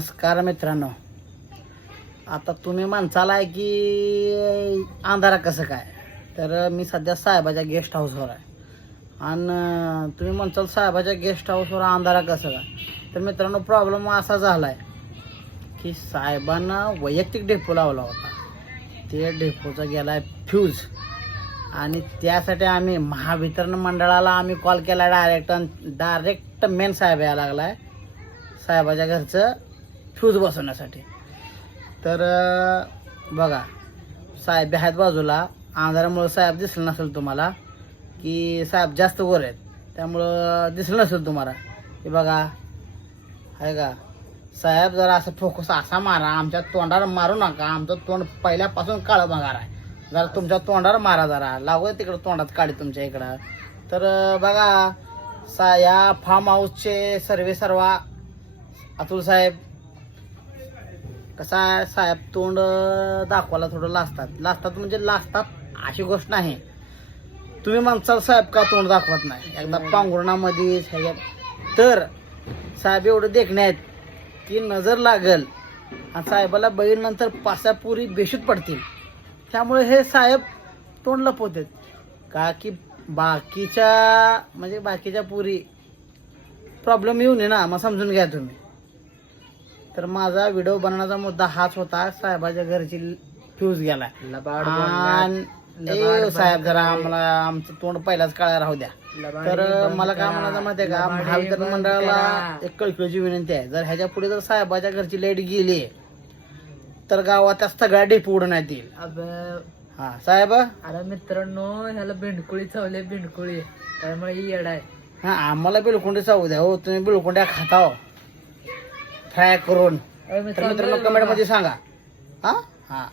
नमस्कार मित्रांनो. आता तुम्ही माणसाला आहे की अंधारा कसं काय? तर मी सध्या साहेबाच्या गेस्ट हाऊसवर आहे. आणि तुम्ही म्हणताल साहेबाच्या गेस्ट हाऊसवर अंधारा कसं काय? तर मित्रांनो प्रॉब्लेम असा झाला आहे की साहेबांना वैयक्तिक डेपो लावला होता. ते डेपोचा गेला आहे फ्यूज आणि त्यासाठी आम्ही महावितरण मंडळाला आम्ही कॉल केला डायरेक्ट डायरेक्ट मेन साहेब यायला लागला आहे साहेबाच्या घरचं फ्यूज बसवण्यासाठी. तर बघा साहेब आहेत बाजूला. आंधारामुळं साहेब दिसलं नसेल तुम्हाला की साहेब जास्त वर आहेत. त्यामुळं दिसलं नसेल तुम्हाला. की बघा आहे का? साहेब जरा असं फोकस असा मारा. आमच्या तोंडावर मारू नका. आमचं तोंड पहिल्यापासून काळं बघार आहे. जरा तुमच्या तोंडावर मारा जरा. लागू तिकडं तोंडात काढी तुमच्या इकडं. तर बघा सा या फार्म हाऊसचे सर्वे सर्वा अतुल साहेब कसा साहेब तोंड दाखवायला थोडं लाजतात. लाजतात म्हणजे लाजतात अशी गोष्ट नाही. तुम्ही म्हणसाल साहेब का तोंड दाखवत नाही? एकदा पांघरुणामध्ये ह्याच्यात. तर साहेब एवढं देखणे आहेत की नजर लागल आणि साहेबाला बघितल्यानंतर पासा पुरी बेशूत पडतील. त्यामुळे हे साहेब तोंड लपवतात. का की बाकीच्या म्हणजे बाकीच्या पुरी प्रॉब्लेम येऊ नये ना मग समजून घ्या तुम्ही. तर माझा व्हिडिओ बनवण्याचा मुद्दा हाच होता साहेबाच्या घरची फ्यूज आणि ए, साहेब जरा आम्हाला आमचं तोंड पहिलाच काळा राहू द्या. तर मला काय म्हणायचं माहितीये का? महावितरण मंडळाला एक कळकळीची विनंती आहे. जर ह्याच्या पुढे जर साहेबाच्या घरची लाइट गेली तर गावात सगळ्या डेपो उडवण्यात येईल हा साहेब? अरे मित्रांनो ह्याला भेंडकुळी चावले भेंडकुळी त्यामुळे ही येड आहे हा आम्हाला बिलकुंडी चावू द्या हो. तुम्ही बिलकुंड्या खाता हो. फ्राय करून. तर मित्रांनो कमेंटमध्ये सांगा. हा? हा.